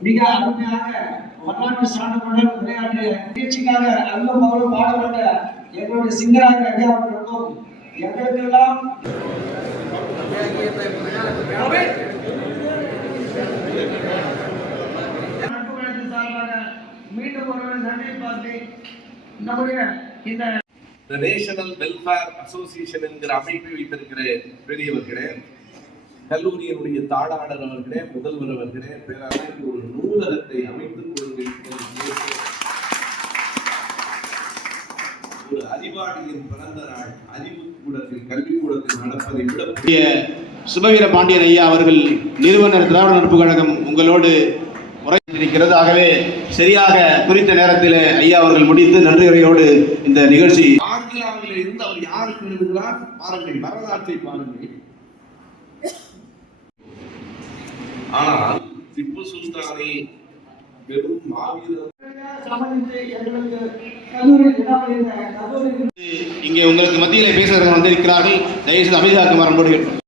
மிக அருமையாக வரலாற்று சான்றுடன் விளையாட்டு நிகழ்ச்சிக்காக அல்லும் அவரும் பாடுபட்ட எங்களுடைய சிங்கராக ஐயா அவர்களுக்கும் எங்களுக்கெல்லாம் மீண்டும் ஒருவர் நன்றி பார்த்து நம்முடைய இந்த நேஷனல் வெல்ஃபேர் அசோசியேஷன் என்கிற அமைப்பை வைத்திருக்கிற பெரியவர்களே, கல்லூரியினுடைய தாளாளர் அவர்களே, முதல்வர் அவர்களே, பேராசிரியர் ஒரு நூலகத்தை அமைத்துக் கொள்கின்ற ஒரு அறிவாளியின் பிறந்த நாள் அறிவு கூடத்தில் கல்விக்கூடத்தில் நடப்பதை விட சுபவீர பாண்டியன் ஐயா அவர்கள் நிறுவனர் திராவிட நட்பு கழகம் உங்களோடு உரையாற்றிருக்கிறது. ஆகவே சரியாக குறித்த நேரத்தில் ஐயா அவர்கள் முடித்து நன்றியுரையோடு இந்த நிகழ்ச்சி ஆங்கிலாவில் இருந்து அவர் யாருக்கு எழுதுகிறார் பாருங்கள், வரலாற்றை பாருங்கள். ஆனால் திப்பு சுல்தானை வெறும் மாவீரர் இங்கே உங்களுக்கு மத்தியிலே பேசுகிறவர்கள் வந்திருக்கிறார்கள். தயவுசெய்து அமைதியாக இருக்குமாறு கேட்போம்.